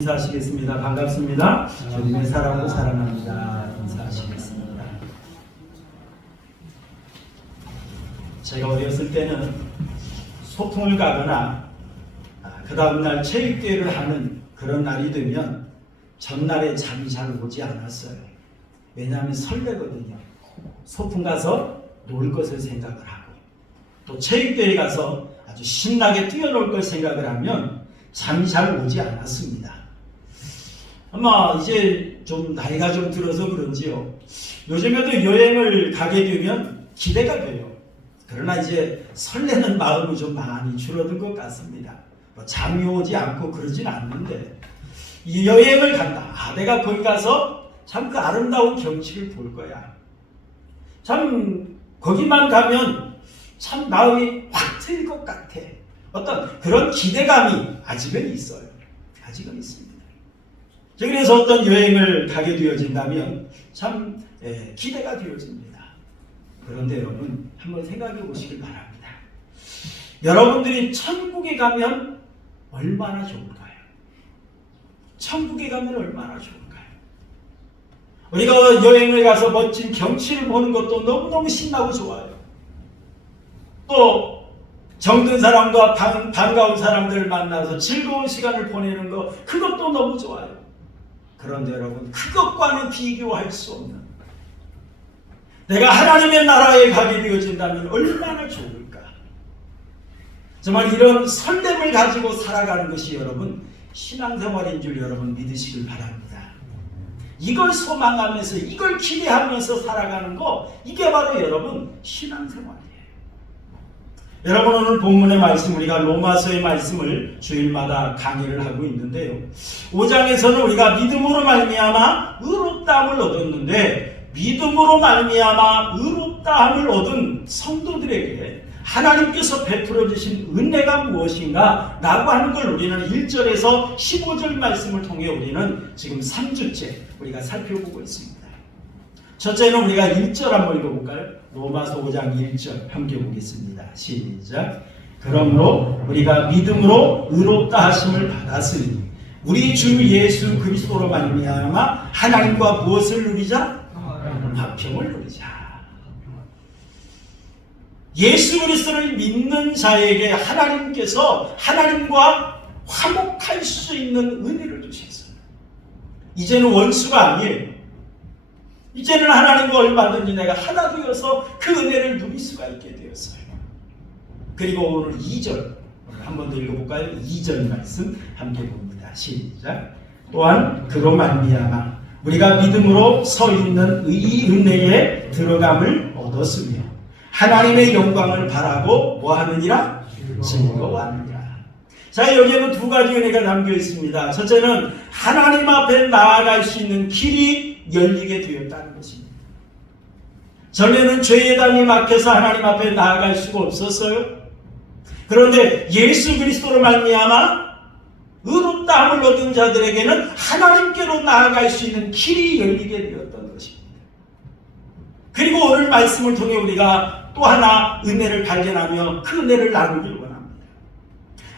인사하시겠습니다. 반갑습니다. 주님의 사랑으로 사랑합니다. 인사하시겠습니다. 제가 어렸을 때는 소풍을 가거나 그 다음날 체육대회를 하는 그런 날이 되면 전날에 잠이 잘 오지 않았어요. 왜냐하면 설레거든요. 소풍 가서 놀 것을 생각을 하고 또 체육대회 가서 아주 신나게 뛰어놀 걸 생각을 하면 잠이 잘 오지 않았습니다. 아마 이제 좀 나이가 좀 들어서 그런지요. 요즘에도 여행을 가게 되면 기대가 돼요. 그러나 이제 설레는 마음이 좀 많이 줄어든 것 같습니다. 잠이 오지 않고 그러진 않는데 이 여행을 간다. 내가 거기 가서 참 그 아름다운 경치를 볼 거야. 참 거기만 가면 참 마음이 확 트일 것 같아. 어떤 그런 기대감이 아직은 있어요. 아직은 있습니다. 그래서 어떤 여행을 가게 되어진다면 참 기대가 되어집니다. 그런데 여러분 한번 생각해 보시길 바랍니다. 여러분들이 천국에 가면 얼마나 좋을까요? 천국에 가면 얼마나 좋을까요? 우리가 여행을 가서 멋진 경치를 보는 것도 너무너무 신나고 좋아요. 또 정든 사람과 반가운 사람들을 만나서 즐거운 시간을 보내는 것, 그것도 너무 좋아요. 그런데 여러분, 그것과는 비교할 수 없는, 내가 하나님의 나라에 가게 되어진다면 얼마나 좋을까? 정말 이런 설렘을 가지고 살아가는 것이 여러분 신앙생활인 줄 여러분 믿으시길 바랍니다. 이걸 소망하면서 이걸 기대하면서 살아가는 거, 이게 바로 여러분 신앙생활이에요. 여러분 오늘 본문의 말씀, 우리가 로마서의 말씀을 주일마다 강의를 하고 있는데요. 5장에서는 우리가 믿음으로 말미암아 의롭다함을 얻었는데, 믿음으로 말미암아 의롭다함을 얻은 성도들에게 하나님께서 베풀어 주신 은혜가 무엇인가 라고 하는 걸 우리는 1절에서 15절 말씀을 통해 우리는 지금 3주째 우리가 살펴보고 있습니다. 첫째는 우리가 1절 한번 읽어볼까요? 로마서 5장 1절 함께 보겠습니다. 시작. 그러므로 우리가 믿음으로 의롭다 하심을 받았으니 우리 주 예수 그리스도로 말미암아 하나님과 무엇을 누리자? 화평을 누리자. 예수 그리스도를 믿는 자에게 하나님께서 하나님과 화목할 수 있는 은혜를 주셨어요. 이제는 원수가 아니에요. 이제는 하나님과 얼마든지 내가 하나 되어서 그 은혜를 누릴 수가 있게 되었어요. 그리고 오늘 2절 한 번 더 읽어볼까요? 2절 말씀 함께 봅니다. 시작. 또한 그로 말미암아 우리가 믿음으로 서 있는 이 은혜에 들어감을 얻었으며 하나님의 영광을 바라고 뭐하느니라? 즐거워하느니라. 자, 여기에는 두 가지 은혜가 담겨 있습니다. 첫째는 하나님 앞에 나아갈 수 있는 길이 열리게 되었다는 것입니다. 전에는 죄의 담이 막혀서 하나님 앞에 나아갈 수가 없었어요. 그런데 예수 그리스도로 말미암아 의롭다함을 얻은 자들에게는 하나님께로 나아갈 수 있는 길이 열리게 되었던 것입니다. 그리고 오늘 말씀을 통해 우리가 또 하나 은혜를 발견하며 그 은혜를 나누길 원합니다.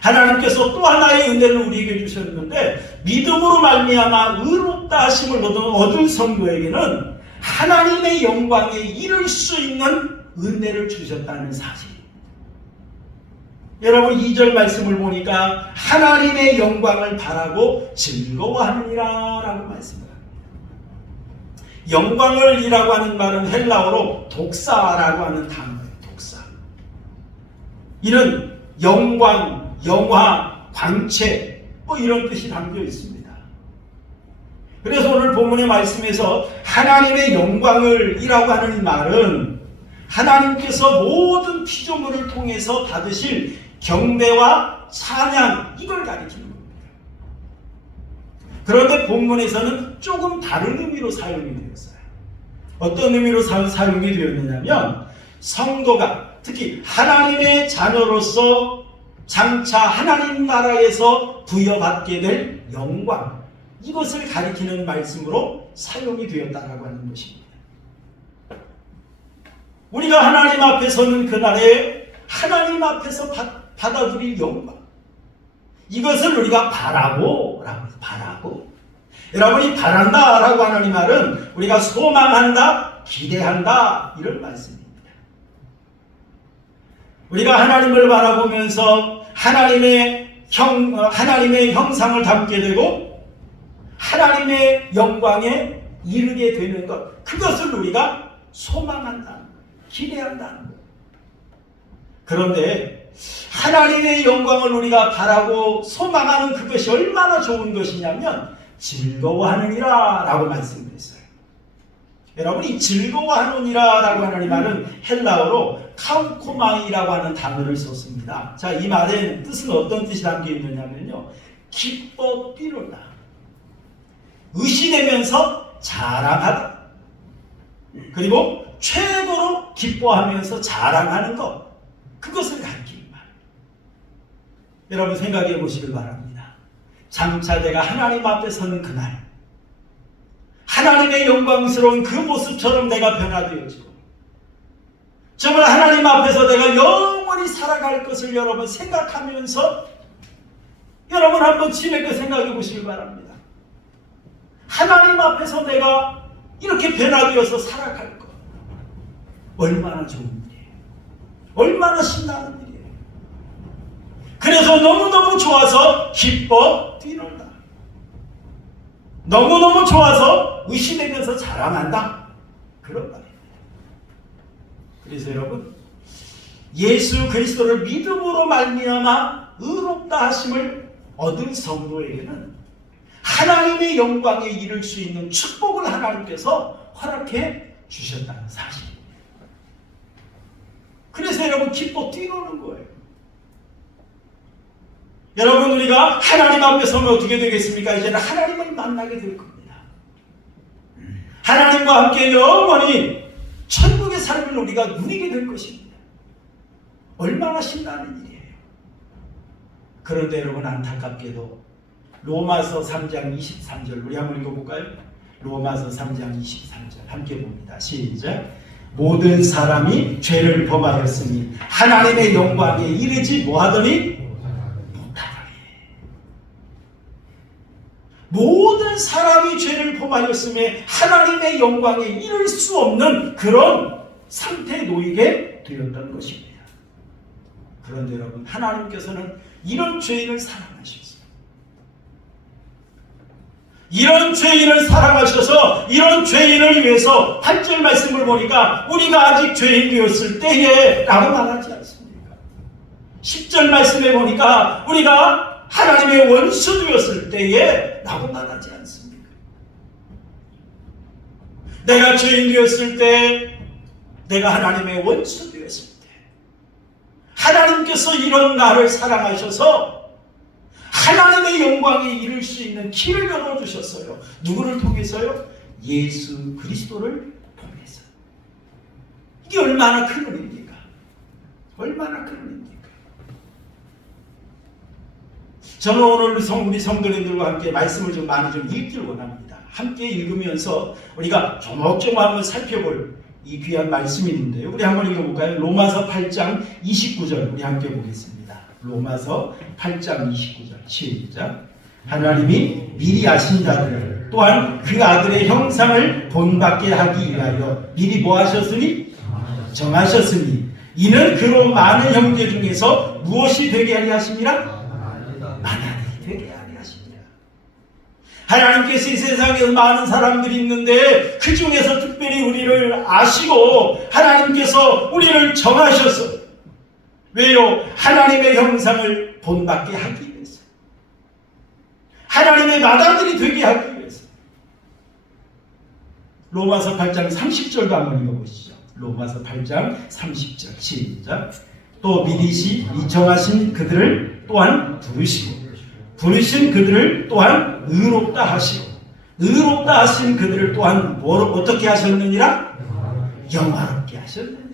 하나님께서 또 하나의 은혜를 우리에게 주셨는데, 믿음으로 말미암아 의롭다 하심을 얻은 성도에게는 하나님의 영광에 이를 수 있는 은혜를 주셨다는 사실입니다. 여러분 2절 말씀을 보니까 하나님의 영광을 바라고 즐거워하느니라 라고 말씀을 합니다. 영광을 이라고 하는 말은 헬라어로 독사라고 하는 단어예요. 독사. 이는 영광, 영화, 광채 이런 뜻이 담겨 있습니다. 그래서 오늘 본문의 말씀에서 하나님의 영광을 이라고 하는 말은 하나님께서 모든 피조물을 통해서 받으실 경배와 찬양, 이걸 가리키는 겁니다. 그런데 본문에서는 조금 다른 의미로 사용이 되었어요. 어떤 의미로 사용이 되었느냐면, 성도가 특히 하나님의 자녀로서 장차 하나님 나라에서 부여받게 될 영광, 이것을 가리키는 말씀으로 사용이 되었다라고 하는 것입니다. 우리가 하나님 앞에 서는 그날에 하나님 앞에서 받아들일 영광, 이것을 우리가 바라고 라고 바라고. 여러분이 바란다라고 하는 이 말은 우리가 소망한다, 기대한다 이런 말씀입니다. 우리가 하나님을 바라보면서 하나님의 형상을 담게 되고 하나님의 영광에 이르게 되는 것, 그것을 우리가 소망한다, 기대한다는 것. 그런데 하나님의 영광을 우리가 바라고 소망하는 그것이 얼마나 좋은 것이냐면 즐거워하느니라 라고 말씀드렸어요. 여러분이 즐거워하느니라 라고 하는 이 말은 헬라어로 카우코마이라고 하는 단어를 썼습니다. 자, 이 말의 뜻은 어떤 뜻이 담겨 있느냐면요, 기뻐 뛰놀다, 의시되면서 자랑하다, 그리고 최고로 기뻐하면서 자랑하는 것, 그것을 가리키는 말. 여러분 생각해 보시길 바랍니다. 장차 내가 하나님 앞에 서는 그날, 하나님의 영광스러운 그 모습처럼 내가 변화되어지고 정말 하나님 앞에서 내가 영원히 살아갈 것을 여러분 생각하면서 여러분 한번 지내게 생각해 보시길 바랍니다. 하나님 앞에서 내가 이렇게 변화되어서 살아갈 것, 얼마나 좋은 일이에요. 얼마나 신나는 일이에요. 그래서 너무너무 좋아서 기뻐 뛰놀다, 너무너무 좋아서 의심되면서 자랑한다, 그런 말입니다. 그래서 여러분, 예수 그리스도를 믿음으로 말미암아 의롭다 하심을 얻은 성도에게는 하나님의 영광에 이를 수 있는 축복을 하나님께서 허락해 주셨다는 사실입니다. 그래서 여러분 기뻐 뛰노는 거예요. 여러분, 우리가 하나님 앞에 서면 어떻게 되겠습니까? 이제는 하나님을 만나게 될 겁니다. 하나님과 함께 영원히 천국의 삶을 우리가 누리게 될 것입니다. 얼마나 신나는 일이에요. 그런데 여러분, 안타깝게도 로마서 3장 23절 우리 한번 읽어볼까요? 로마서 3장 23절 함께 봅니다. 시작. 모든 사람이 죄를 범하였으니 하나님의 영광에 이르지 뭐하더니? 못하더니. 모든 사람이 죄를 범하였음에 하나님의 영광에 이를 수 없는 그런 상태에 놓이게 되었던 것입니다. 그런데 여러분, 하나님께서는 이런 죄인을 사랑하셨어요. 이런 죄인을 사랑하셔서 이런 죄인을 위해서 8절 말씀을 보니까 우리가 아직 죄인 되었을 때에 라고 말하지 않습니까? 10절 말씀에 보니까 우리가 하나님의 원수 되었을 때에 라고 말하지 않습니까? 내가 죄인 되었을 때, 내가 하나님의 원수 되었을 때 하나님께서 이런 나를 사랑하셔서 하나님의 영광에 이를 수 있는 길을 열어주셨어요. 누구를 통해서요? 예수 그리스도를 통해서. 이게 얼마나 큰 은혜입니까? 얼마나 큰 은혜입니까? 저는 오늘 우리 성도님들과 함께 말씀을 좀 많이 좀 읽기를 원합니다. 함께 읽으면서 우리가 조목조목 한번 살펴볼 이 귀한 말씀이 있는데요. 우리 한번 읽어볼까요? 로마서 8장 29절 우리 함께 보겠습니다. 로마서 8장 29절 시작. 하나님이 미리 아신 자들을 또한 그 아들의 형상을 본받게 하기 위하여 미리 뭐 하셨으니? 정하셨으니 이는 그로 많은 형제 중에서 무엇이 되게 하리 하심이라? 만한이 되게 하리 하십니다. 하나님께서 이 세상에 많은 사람들이 있는데 그 중에서 특별히 우리를 아시고 하나님께서 우리를 정하셨어요. 왜요? 하나님의 형상을 본받게 하기 위해서, 하나님의 마당들이 되게 하기 위해서. 로마서 8장 30절도 한번 읽어보시죠. 로마서 8장 30절 시작. 또 미리 정하신 그들을 또한 부르신 그들을 또한 의롭다 하시고 의롭다 하신 그들을 또한 어떻게 하셨느니라? 영화롭게 하셨느니라.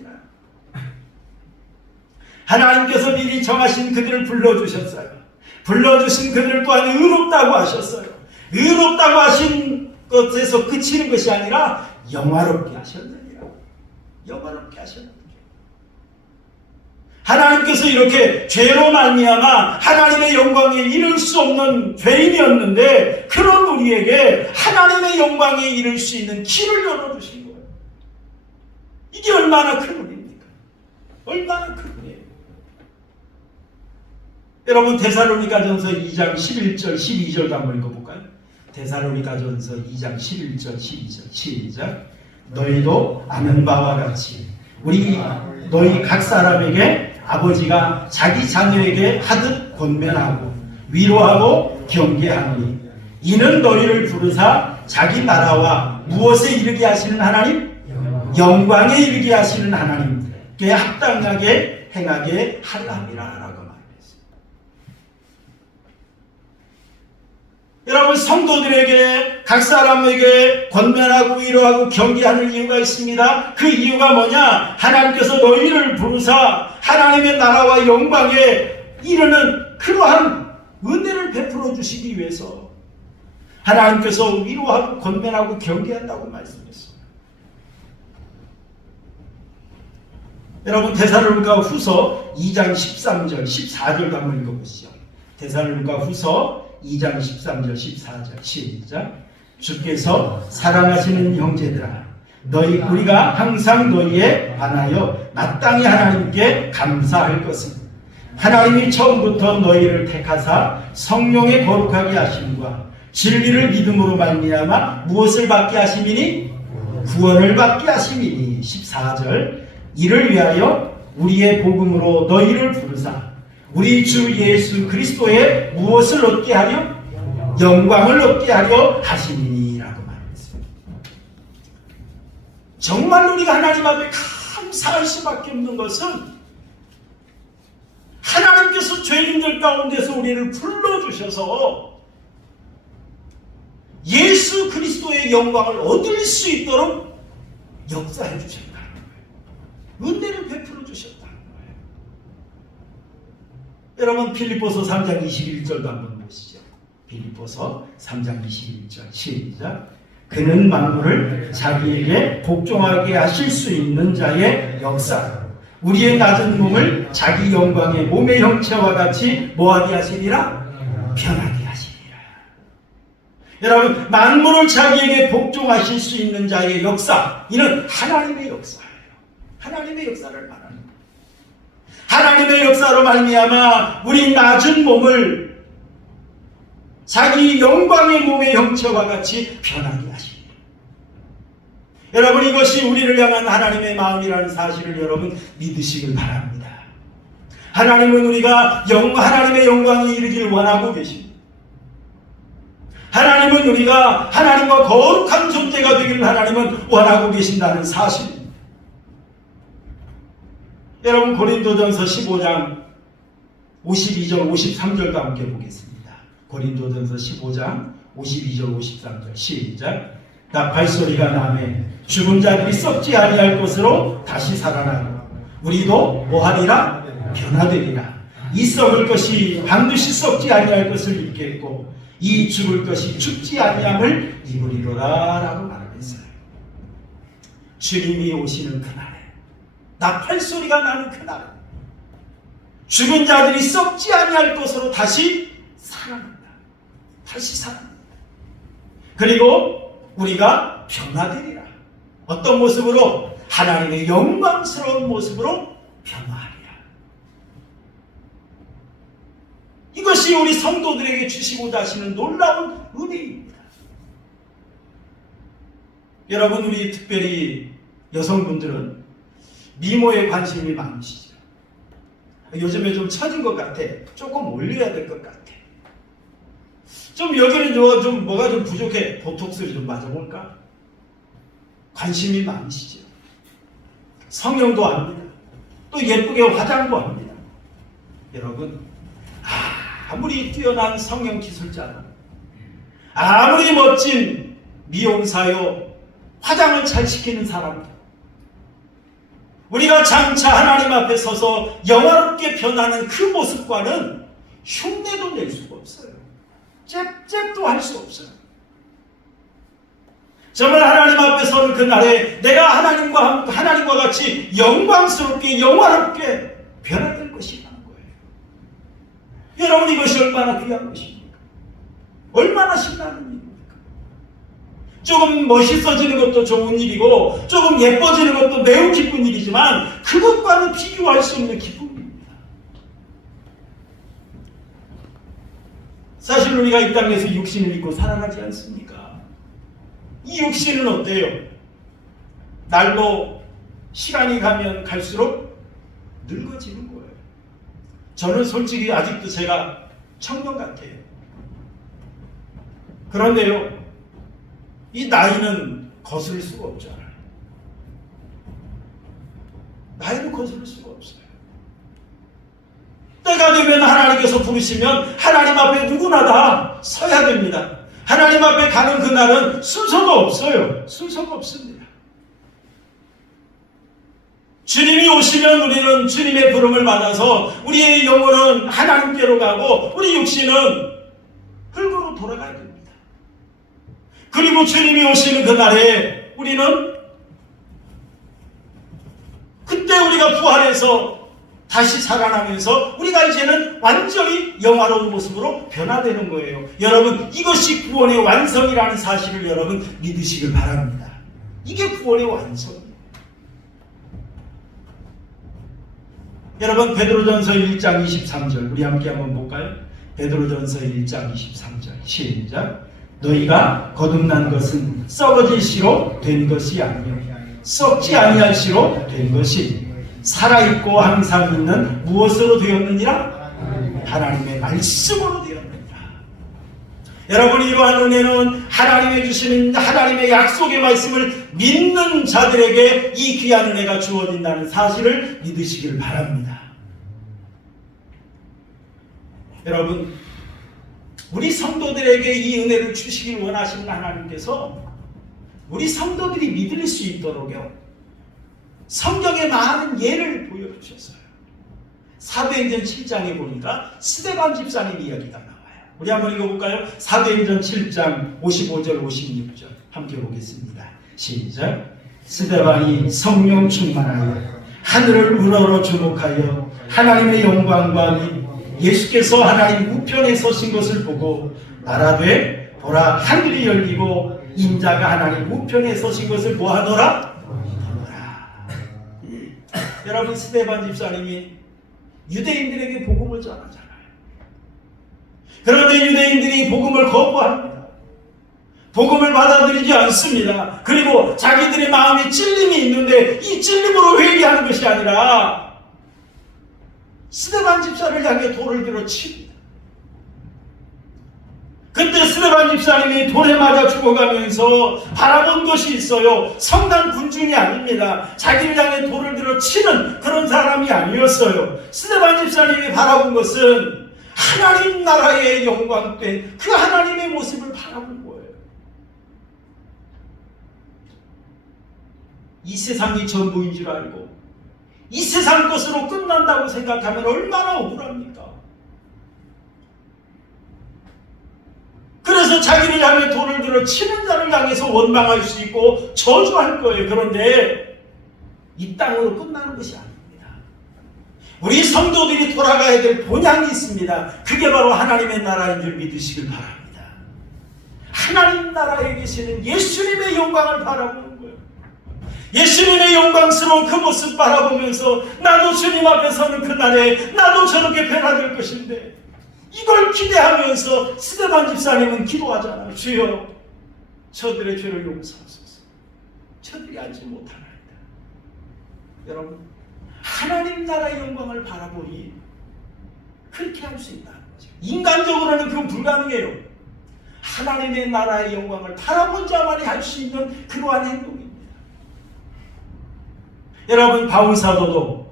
하나님께서 미리 정하신 그들을 불러주셨어요. 불러주신 그들을 또한 의롭다고 하셨어요. 의롭다고 하신 것에서 그치는 것이 아니라 영화롭게 하셨느니라. 영화롭게 하셨느니라. 하나님께서 이렇게 죄로 말미암아 하나님의 영광에 이를 수 없는 죄인이었는데 그런 우리에게 하나님의 영광에 이를 수 있는 길을 열어주신 거예요. 이게 얼마나 큰 은혜입니까? 얼마나 큰 은혜예요. 여러분 데살로니가전서 2장 11절 12절도 한번 읽어볼까요? 데살로니가전서 2장 11절 12절 시작. 너희도 아는 바와 같이 너희 각 사람에게 아버지가 자기 자녀에게 하듯 권면하고 위로하고 경계하노니 이는 너희를 부르사 자기 나라와 무엇에 이르게 하시는 하나님? 영광에 이르게 하시는 하나님께 합당하게 행하게 하려 함이라 라고 말했습니다. 여러분 성도들에게 각 사람에게 권면하고 위로하고 경계하는 이유가 있습니다. 그 이유가 뭐냐? 하나님께서 너희를 부르사 하나님의 나라와 영광에 이르는 그러한 은혜를 베풀어 주시기 위해서 하나님께서 위로하고 권면하고 경계한다고 말씀했습니다. 여러분 데살로니가 후서 2장 13절 14절도 한번 읽어보시죠. 데살로니가 후서 2장 13절 14절 시작. 주께서 사랑하시는 형제들아 우리가 항상 너희에 관하여 마땅히 하나님께 감사할 것은 하나님이 처음부터 너희를 택하사 성령의 거룩하게 하심과 진리를 믿음으로 말미암아 무엇을 받게 하심이니? 구원을 받게 하심이니. 14절 이를 위하여 우리의 복음으로 너희를 부르사 우리 주 예수 그리스도의 무엇을 얻게 하려? 영광을 얻게 하려 하심이니 라고 말했습니다. 정말 우리가 하나님 앞에 감사할 수밖에 없는 것은 하나님께서 죄인들 가운데서 우리를 불러주셔서 예수 그리스도의 영광을 얻을 수 있도록 역사해 주셨다는 거예요. 은혜를 베풀어 주셨다는 거예요. 여러분 빌립보서 3장 21절도 한번 보시죠. 빌립보서 3장 21절 시작. 그는 만물을 자기에게 복종하게 하실 수 있는 자의 역사 우리의 낮은 몸을 자기 영광의 몸의 형체와 같이 뭐하게 하시리라? 변하게 하시리라. 여러분 만물을 자기에게 복종하실 수 있는 자의 역사 이는 하나님의 역사예요. 하나님의 역사를 말하는 거예요. 하나님의 역사로 말미암아 우리 낮은 몸을 자기 영광의 몸의 형체와 같이 변하게 하시니 여러분 이것이 우리를 향한 하나님의 마음이라는 사실을 여러분 믿으시길 바랍니다. 하나님은 우리가 하나님의 영광이 이르기를 원하고 계십니다. 하나님은 우리가 하나님과 거룩한 존재가 되기를 하나님은 원하고 계신다는 사실입니다. 여러분 고린도전서 15장 52절 53절과 함께 보겠습니다. 고린도전서 15장 52절 53절 시작. 나팔소리가 나매 죽은 자들이 썩지 아니할 것으로 다시 살아나고 우리도 뭐하리라? 변화되리라. 이 썩을 것이 반드시 썩지 아니할 것을 입겠고 이 죽을 것이 죽지 아니함을 입으리로라 라고 말했어요. 주님이 오시는 그날에 나팔소리가 나는 그날에 죽은 자들이 썩지 아니할 것으로 다시 살아난다. 다시 살아난다. 그리고 우리가 변화되리라. 어떤 모습으로? 하나님의 영광스러운 모습으로 변화하리라. 이것이 우리 성도들에게 주시고자 하시는 놀라운 은혜입니다. 여러분 우리 특별히 여성분들은 미모에 관심이 많으시죠. 요즘에 좀 처진 것 같아. 조금 올려야 될 것 같아. 좀 여기는 좀 뭐가 좀 부족해. 보톡스를 좀 맞아볼까? 관심이 많으시죠. 성형도 합니다. 또 예쁘게 화장도 합니다. 여러분 아무리 뛰어난 성형 기술자는 아무리 멋진 미용사요 화장을 잘 시키는 사람도 우리가 장차 하나님 앞에 서서 영화롭게 변하는 그 모습과는 흉내도 낼 수가 없어요. 잽잽도 할 수 없어요. 정말 하나님 앞에 서는 그날에 내가 하나님과 같이 영광스럽게 영화롭게 변화될 여러분, 이것이 얼마나 귀한 것입니까? 얼마나 신나는 일입니까? 조금 멋있어지는 것도 좋은 일이고 조금 예뻐지는 것도 매우 기쁜 일이지만 그것과는 비교할 수 없는 기쁨입니다. 사실 우리가 이 땅에서 육신을 입고 살아가지 않습니까? 이 육신은 어때요? 날도 시간이 가면 갈수록 늙어지는 거예요. 저는 솔직히 아직도 제가 청년 같아요. 그런데요, 이 나이는 거스를 수가 없잖아요. 나이는 거스를 수가 없어요. 때가 되면 하나님께서 부르시면 하나님 앞에 누구나 다 서야 됩니다. 하나님 앞에 가는 그날은 순서가 없어요. 순서가 없습니다. 주님이 오시면 우리는 주님의 부름을 받아서 우리의 영혼은 하나님께로 가고 우리 육신은 흙으로 돌아가야 됩니다. 그리고 주님이 오시는 그날에 우리는 그때 우리가 부활해서 다시 살아나면서 우리가 이제는 완전히 영화로운 모습으로 변화되는 거예요. 여러분, 이것이 구원의 완성이라는 사실을 여러분 믿으시길 바랍니다. 이게 구원의 완성이에요. 여러분, 베드로전서 1장 23절 우리 함께 한번 볼까요? 베드로전서 1장 23절 시작. 너희가 거듭난 것은 썩어질 씨로 된 것이 아니요 썩지 아니할 씨로 된 것이 살아있고 항상 있는 무엇으로 되었느니라? 하나님의 말씀으로 되었느니라. 여러분, 이러한 은혜는 하나님의 주시는 하나님의 약속의 말씀을 믿는 자들에게 이 귀한 은혜가 주어진다는 사실을 믿으시길 바랍니다. 여러분, 우리 성도들에게 이 은혜를 주시길 원하시는 하나님께서 우리 성도들이 믿을 수 있도록요, 성경에 많은 예를 보여주셨어요. 사도행전 7장에 보니까 스데반 집사님 이야기가 나와요. 우리 한번 읽어볼까요? 사도행전 7장 55절 56절 함께 보겠습니다. 시작. 스데반이 성령 충만하여 하늘을 우러러 주목하여 하나님의 영광과 및 예수께서 하나님 우편에 서신 것을 보고 말하되 보라, 하늘이 열리고 인자가 하나님 우편에 서신 것을 보아하더라. 여러분, 스데반 집사님이 유대인들에게 복음을 전하잖아요. 그런데 유대인들이 복음을 거부합니다. 복음을 받아들이지 않습니다. 그리고 자기들의 마음에 찔림이 있는데 이 찔림으로 회개하는 것이 아니라 스데반 집사를 향해 돌을 들어 칩니다. 그때 스데반 집사님이 돌에 맞아 죽어가면서 바라본 것이 있어요. 성난 군중이 아닙니다. 자기를 향해 돌을 들어 치는 그런 사람이 아니었어요. 스데반 집사님이 바라본 것은 하나님 나라의 영광된 그 하나님의 모습을 바라본 거예요. 이 세상이 전부인 줄 알고 이 세상 것으로 끝난다고 생각하면 얼마나 억울합니까? 그래서 자기를 향해 돌을 들어 치는 자를 향해서 원망할 수 있고 저주할 거예요. 그런데 이 땅으로 끝나는 것이 아닙니다. 우리 성도들이 돌아가야 될 본향이 있습니다. 그게 바로 하나님의 나라인 줄 믿으시길 바랍니다. 하나님 나라에 계시는 예수님의 영광을 바라보는 거예요. 예수님의 영광스러운 그 모습 바라보면서 나도 주님 앞에 서는 그날에 나도 저렇게 변화될 것인데, 이걸 기대하면서 스데반 집사님은 기도하잖아요. 주여, 저들의 죄를 용서하소서. 저들이 알지 못하나이다. 여러분, 하나님 나라의 영광을 바라보니 그렇게 할 수 있다는 거죠. 인간적으로는 그건 불가능해요. 하나님의 나라의 영광을 바라본 자만이 할 수 있는 그러한 행동입니다. 여러분, 바울 사도도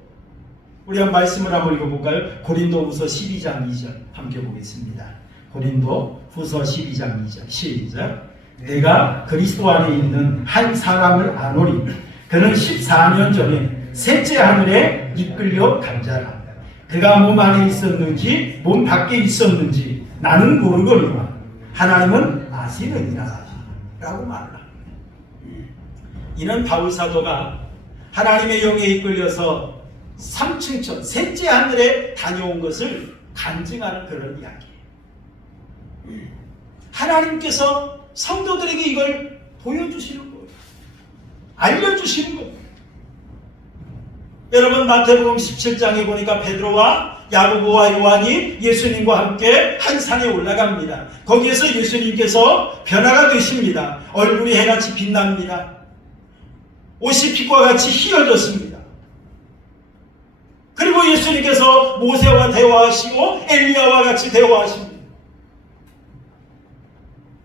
우리 한 말씀을 한번 읽어볼까요? 고린도후서 12장 2절 함께 보겠습니다. 고린도후서 12장 2절 시작. 내가 그리스도 안에 있는 한 사람을 아노니 그는 14년 전에 셋째 하늘에 이끌려 간 자라. 그가 몸 안에 있었는지 몸 밖에 있었는지 나는 모르거니와 하나님은 아시느니라 라고 말합니다. 이는 바울 사도가 하나님의 영에 이끌려서 3층천 셋째 하늘에 다녀온 것을 간증하는 그런 이야기예요. 하나님께서 성도들에게 이걸 보여주시는 거예요. 알려주시는 거예요. 여러분 마태복음 17장에 보니까 베드로와 야고보와 요한이 예수님과 함께 한 산에 올라갑니다. 거기에서 예수님께서 변화가 되십니다. 얼굴이 해같이 빛납니다. 옷이 빛과 같이 희어졌습니다. 그리고 예수님께서 모세와 대화하시고 엘리야와 같이 대화하십니다.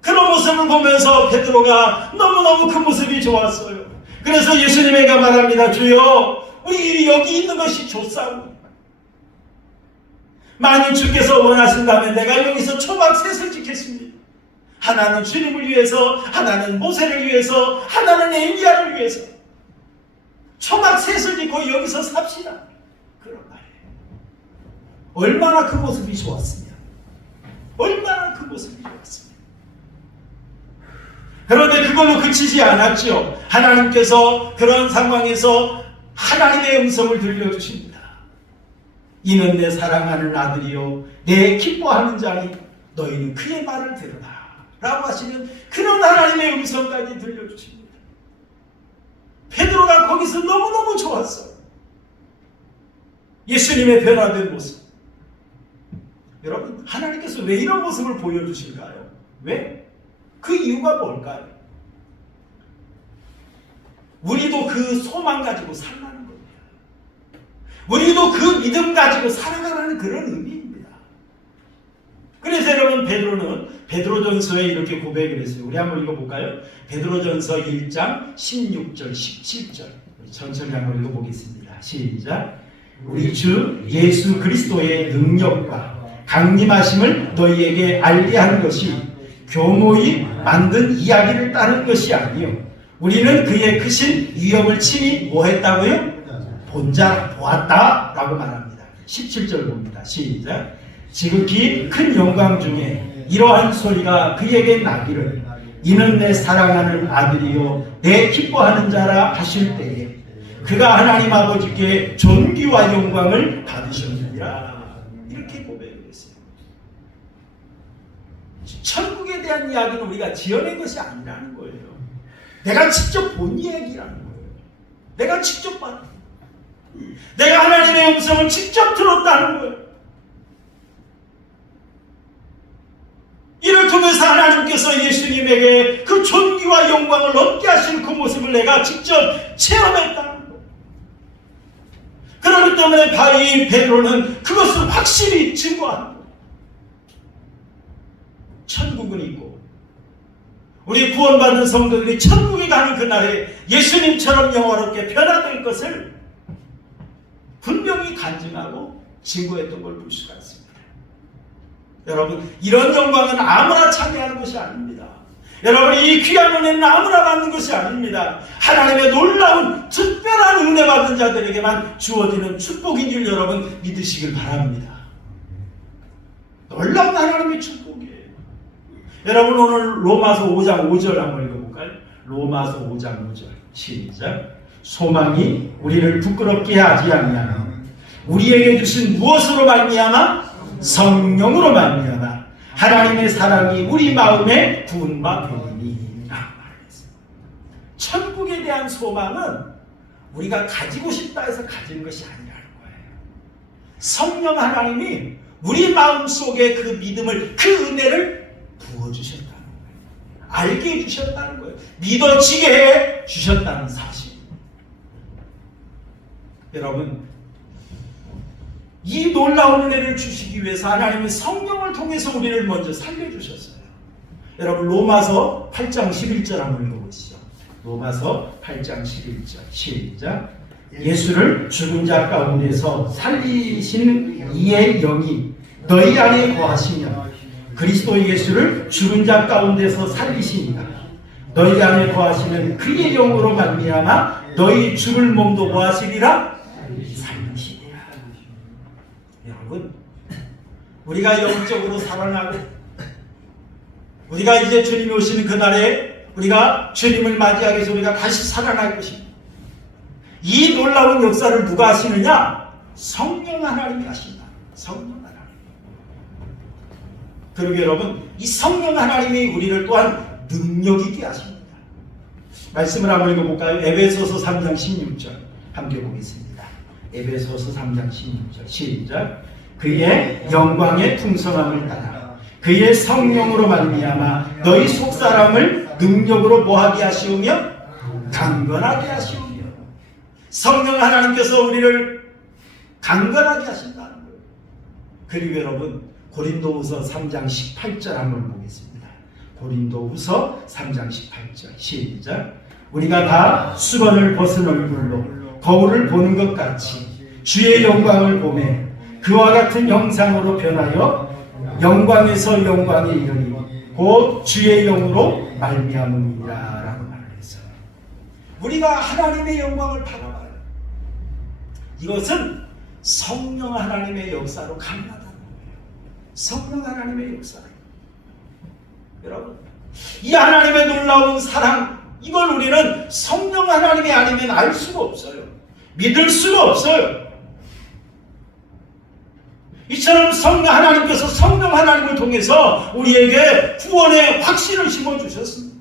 그런 모습을 보면서 베드로가 너무너무 그 모습이 좋았어요. 그래서 예수님에게 말합니다. 주여, 우리 여기 있는 것이 좋사오니 만일 주께서 원하신다면 내가 여기서 초막 셋을 짓겠습니다. 하나는 주님을 위해서, 하나는 모세를 위해서, 하나는 엘리야를 위해서 초막 셋을 짓고 여기서 삽시다. 그런 말이에요. 얼마나 그 모습이 좋았습니다. 얼마나 그 모습이 좋았습니다. 그런데 그걸로 그치지 않았죠. 하나님께서 그런 상황에서 하나님의 음성을 들려주십니다. 이는 내 사랑하는 아들이요 내 기뻐하는 자니 너희는 그의 말을 들으라 라고 하시는 그런 하나님의 음성까지 들려주십니다. 베드로가 거기서 너무너무 좋았어요. 예수님의 변화된 모습. 여러분, 하나님께서 왜 이런 모습을 보여주실까요? 왜? 그 이유가 뭘까요? 우리도 그 소망 가지고 살라는 겁니다. 우리도 그 믿음 가지고 살아가라는 그런 의미입니다. 그래서 여러분, 베드로전서에 이렇게 고백을 했어요. 우리 한번 읽어볼까요? 베드로전서 1장 16절 17절 천천히 한번 읽어보겠습니다. 시작. 우리 주 예수 그리스도의 능력과 강림하심을 너희에게 알리하는 것이 교모히 만든 이야기를 따른 것이 아니요 우리는 그의 크신 위엄을 친히 뭐했다고요? 본자 보았다 라고 말합니다. 17절 봅니다. 시작. 지극히 큰 영광 중에 이러한 소리가 그에게 나기를 이는 내 사랑하는 아들이요 내 기뻐하는 자라 하실 때에 그가 하나님 아버지께 존귀와 영광을 받으셨느니라. 이렇게 고백을 했어요. 천국에 대한 이야기는 우리가 지어낸 것이 아니라는 거예요. 내가 직접 본 이야기라는 거예요. 내가 직접 봤다. 내가 하나님의 음성을 직접 들었다는 거예요. 이를 통해서 하나님께서 예수님에게 그 존귀와 영광을 얻게 하시는 그 모습을 내가 직접 체험했다는 거예요. 그렇기 때문에 바위 베드로는 그것을 확실히 증거하는 거예요. 천국은 있고 우리 구원받은 성도들이 천국에 가는 그날에 예수님처럼 영화롭게 변화될 것을 분명히 간증하고 증거했던 걸 볼 수가 있습니다. 여러분, 이런 영광은 아무나 차지하는 것이 아닙니다. 여러분, 이 귀한 은혜는 아무나 받는 것이 아닙니다. 하나님의 놀라운 특별한 은혜 받은 자들에게만 주어지는 축복인 줄 여러분 믿으시길 바랍니다. 놀라운 하나님의 축복이에요. 여러분, 오늘 로마서 5장 5절 한번 읽어볼까요? 로마서 5장 5절 시작. 소망이 우리를 부끄럽게 하지 아니하며 우리에게 주신 무엇으로 말미암아? 성령으로 말미암아 하나님의 사랑이 우리 마음에 부은바 되리니 라고 말했습니다. 천국에 대한 소망은 우리가 가지고 싶다 해서 가지는 것이 아니라는 거예요. 성령 하나님이 우리 마음속에 그 믿음을, 그 은혜를 부어주셨다는 거예요. 알게 해주셨다는 거예요. 믿어지게 해주셨다는 사실. 여러분, 이 놀라운 은혜를 주시기 위해서 하나님은 성령을 통해서 우리를 먼저 살려주셨어요. 여러분, 로마서 8장 11절 한번 읽어보시죠. 로마서 8장 11절 시작. 예수를 죽은 자 가운데서 살리신 이의 영이 너희 안에 거하시며 그리스도 예수를 죽은 자 가운데서 살리시니까 너희 안에 거하시는 그의 영으로 말미암아 너희 죽을 몸도 뭐하시리라? 살리시리라. 여러분, 우리가 영적으로 살아나고 우리가 이제 주님이 오시는 그날에 우리가 주님을 맞이하기 위해서 우리가 다시 살아날 것입니다. 이 놀라운 역사를 누가 하시느냐? 성령 하나님이 하신다. 성령 하나님. 그리고 여러분, 이 성령 하나님이 우리를 또한 능력 있게 하십니다. 말씀을 한번 읽어볼까요? 에베소서 3장 16절 함께 보겠습니다. 에베소서 3장 16절 시작. 그의 영광의 풍성함을 따라 그의 성령으로 말미암아 너희 속사람을 능력으로 뭐하게 하시오며 강건하게 하시오며. 성령 하나님께서 우리를 강건하게 하신다는 거예요. 그리고 여러분, 고린도후서 3장 18절 한번 보겠습니다. 고린도후서 3장 18절 시작. 우리가 다 수건을 벗은 얼굴로 거울을 보는 것 같이 주의 영광을 보매 그와 같은 형상으로 변하여 영광에서 영광에 이르니 곧 주의 영으로 말미암음이라 라고 말을 했어요. 우리가 하나님의 영광을 바라봐요. 이것은 성령 하나님의 역사로 가능하다는 거예요. 성령 하나님의 역사로. 여러분, 이 하나님의 놀라운 사랑, 이걸 우리는 성령 하나님이 아니면 알 수가 없어요. 믿을 수가 없어요. 이처럼 성령 하나님께서 성령 하나님을 통해서 우리에게 구원의 확신을 심어주셨습니다.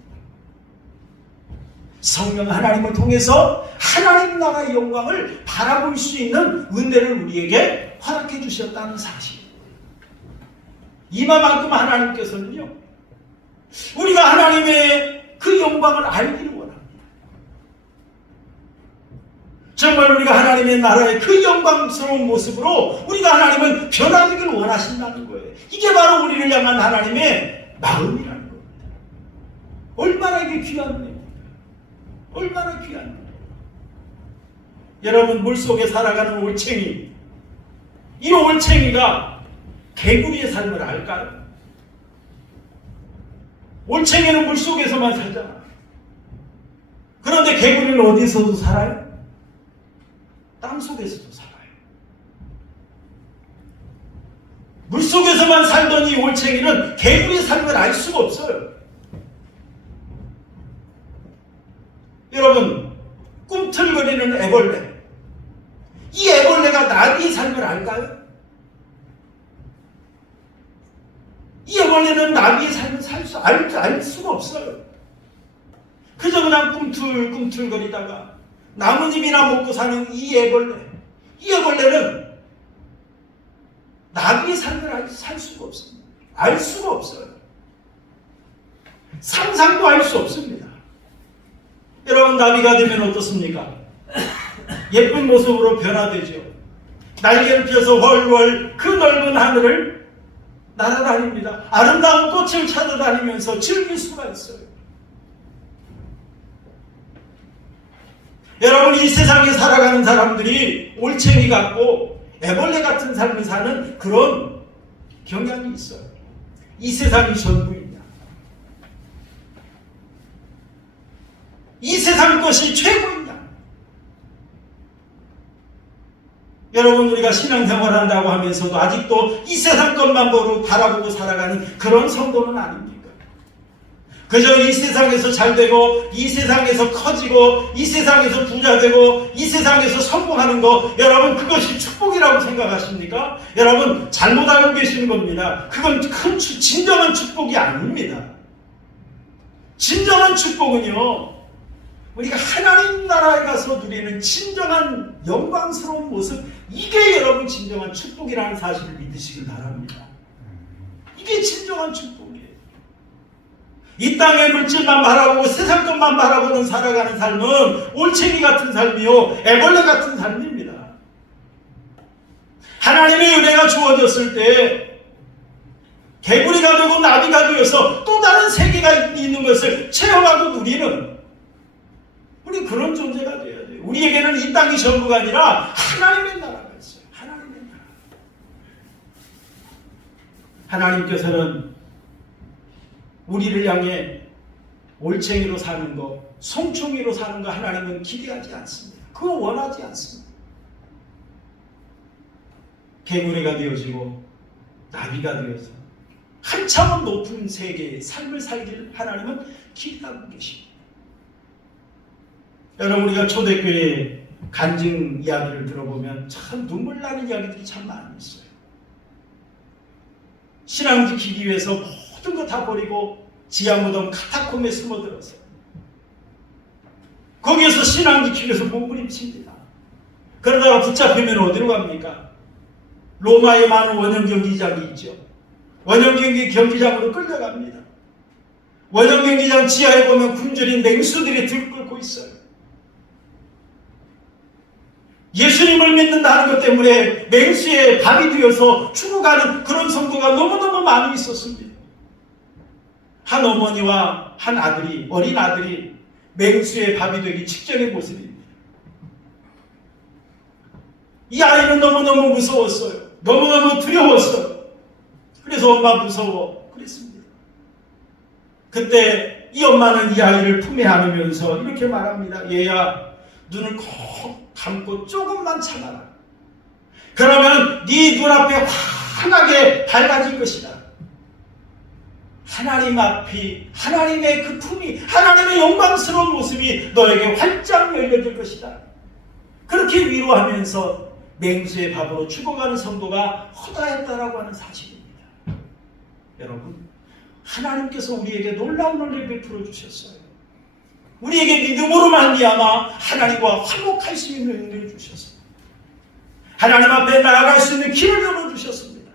성령 하나님을 통해서 하나님 나라의 영광을 바라볼 수 있는 은혜를 우리에게 허락해 주셨다는 사실. 이만큼 하나님께서는요, 우리가 하나님의 그 영광을 알기를 원합니다. 정말 우리가 하나님의 나라의 그 영광스러운 모습으로 우리가 하나님은 변화되기를 원하신다는 거예요. 이게 바로 우리를 향한 하나님의 마음이라는 겁니다. 얼마나 이게 귀한 겁니다. 얼마나 귀한 겁니다. 여러분, 물속에 살아가는 올챙이, 이 올챙이가 개구리의 삶을 알까요? 올챙이는 물속에서만 살잖아. 그런데 개구리는 어디서도 살아요? 땅속에서도 살아요. 물속에서만 살던 이 올챙이는 개구리의 삶을 알 수가 없어요. 여러분, 꿈틀거리는 애벌레, 이 애벌레가 나비의 삶을 알까요? 이 애벌레는 나비의 삶을 알 수가 없어요. 그저 그냥 꿈틀꿈틀거리다가 나뭇잎이나 먹고 사는 이 애벌레, 이 애벌레는 나비의 삶을 살 수가 없습니다. 알 수가 없어요. 상상도 할 수 없습니다. 여러분, 나비가 되면 어떻습니까? 예쁜 모습으로 변화되죠. 날개를 펴서 훨훨 그 넓은 하늘을 날아다닙니다. 아름다운 꽃을 찾아다니면서 즐길 수가 있어요. 여러분, 이 세상에 살아가는 사람들이 올챙이 같고 애벌레 같은 삶을 사는 그런 경향이 있어요. 이 세상이 전부이냐? 이 세상 것이 최고이냐? 여러분, 우리가 신앙생활 한다고 하면서도 아직도 이 세상 것만 바라보고 살아가는 그런 성도는 아닙니까? 그저 이 세상에서 잘되고, 이 세상에서 커지고, 이 세상에서 부자되고, 이 세상에서 성공하는 거, 여러분, 그것이 축복이라고 생각하십니까? 여러분, 잘못 알고 계시는 겁니다. 그건 진정한 축복이 아닙니다. 진정한 축복은요, 우리가 하나님 나라에 가서 누리는 진정한 영광스러운 모습, 이게 여러분 진정한 축복이라는 사실을 믿으시길 바랍니다. 이게 진정한 축복이에요. 이 땅의 물질만 바라보고 세상 것만 바라보는 살아가는 삶은 올챙이 같은 삶이요, 애벌레 같은 삶입니다. 하나님의 은혜가 주어졌을 때 개구리가 되고 나비가 되어서 또 다른 세계가 있는 것을 체험하고 누리는 우리 그런 존재가 되어야 돼요. 우리에게는 이 땅이 전부가 아니라 하나님의 나라가 있어요. 하나님의 나라. 하나님께서는 우리를 향해 올챙이로 사는 거, 송충이로 사는 거 하나님은 기대하지 않습니다. 그거 원하지 않습니다. 개구리가 되어지고 나비가 되어서 한참은 높은 세계의 삶을 살기를 하나님은 기대하고 계십니다. 여러분, 우리가 초대교회 간증 이야기를 들어보면 참 눈물 나는 이야기들이 참 많이 있어요. 신앙 지키기 위해서 모든 거 다 버리고 지하무덤 카타콤에 숨어들어서 거기에서 신앙 지키기 위해서 몸부림칩니다. 그러다가 붙잡히면 어디로 갑니까? 로마의 많은 원형 경기장이 있죠. 원형 경기장으로 끌려갑니다. 원형 경기장 지하에 보면 굶주린 맹수들이 들끓고 있어요. 예수님을 믿는다는 것 때문에 맹수의 밥이 되어서 죽어가는 그런 성도가 너무너무 많이 있었습니다. 한 어머니와 한 아들이, 어린 아들이 맹수의 밥이 되기 직전의 모습입니다. 이 아이는 너무너무 무서웠어요. 너무너무 두려웠어요. 그래서 엄마 무서워 그랬습니다. 그때 이 엄마는 이 아이를 품에 안으면서 이렇게 말합니다. 얘야, 눈을 콕 감고 조금만 참아라. 그러면 네 눈앞에 환하게 밝아질 것이다. 하나님 앞이, 하나님의 그 품이, 하나님의 영광스러운 모습이 너에게 활짝 열려질 것이다. 그렇게 위로하면서 맹수의 밥으로 죽어가는 성도가 허다했다라고 하는 사실입니다. 여러분, 하나님께서 우리에게 놀라운 은혜를 베풀어 주셨어요. 우리에게 믿음으로 말미암아 하나님과 화목할 수 있는 은혜를 주셨습니다. 하나님 앞에 나아갈 수 있는 길을 열어주셨습니다.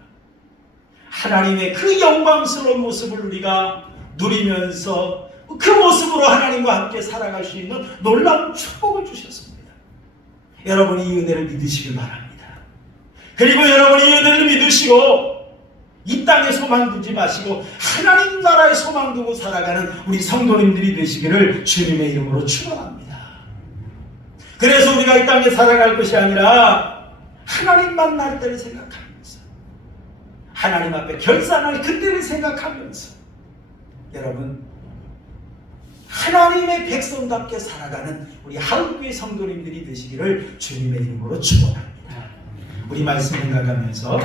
하나님의 그 영광스러운 모습을 우리가 누리면서 그 모습으로 하나님과 함께 살아갈 수 있는 놀라운 축복을 주셨습니다. 여러분이 이 은혜를 믿으시길 바랍니다. 그리고 여러분이 이 은혜를 믿으시고 이 땅에 소망 두지 마시고 하나님 나라에 소망 두고 살아가는 우리 성도님들이 되시기를 주님의 이름으로 축원합니다. 그래서 우리가 이 땅에 살아갈 것이 아니라 하나님만 날 때를 생각하면서 하나님 앞에 결산할 그때를 생각하면서 여러분 하나님의 백성답게 살아가는 우리 한국교회 성도님들이 되시기를 주님의 이름으로 축원합니다. 우리 말씀 생각하면서